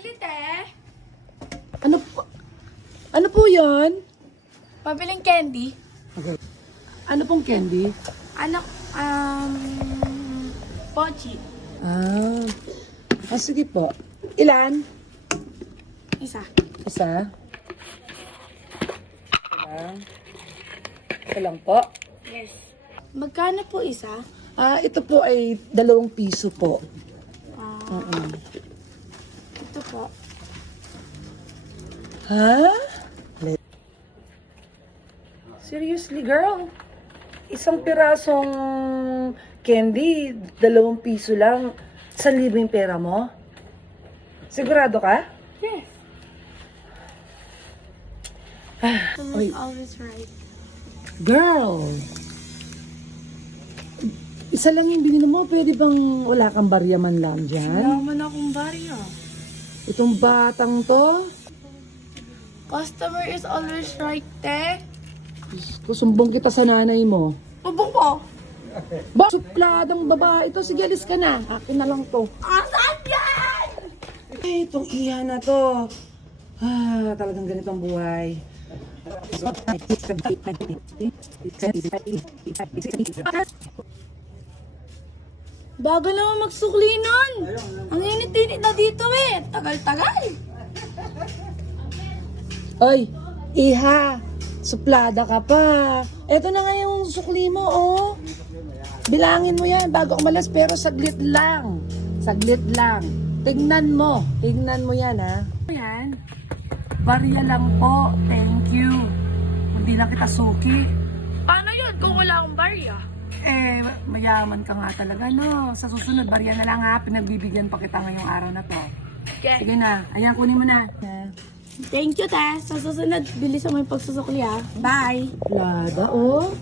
Pabili, te. Ano po yan? Pabiling candy. Okay. Ano pong candy? Anak, pochi. Sige po. Ilan? Isa. Isa? Isa lang po. Yes. Magkano po isa? Ito po ay 2 piso po. Ito po. Ha? Seriously, girl? Isang pirasong candy, 2 piso lang. 1,000 yung pera mo? Sigurado ka? Yes. Oy. Always right. Girl! Isa lang yung binili mo, pwede bang wala kang barya man lang dyan? Wala man akong barya. Itong batang to, Customer is always right, te. kusumbong kita sa nanay mo. Tubong po. Ba, supladang babae ito. Sige, alis ka na. Akin na lang to. Asan yan? Itong iha na to. Talagang ganito ang buhay. Bagal naman magsukli nun. Ang init-init na dito eh. Tagal-tagal. Oy, iha. Suplada ka pa. Eto na nga yung sukli mo, oh. Bilangin mo yan bago umalas, pero saglit lang. Saglit lang. Tignan mo yan, ha. Yan. Barya lang po. Thank you. Hindi lang kita suki. Paano yun kung wala akong barya? Mayaman ka nga talaga, no? Sa susunod, barya na lang, ha. Pinagbibigyan pa kita ngayong araw na to. Okay. Sige na. Ayan, kunin mo na. Thank you, te. Sa susunod, bilis mo yung pagsusukli, ha. Bye. Lada, oh.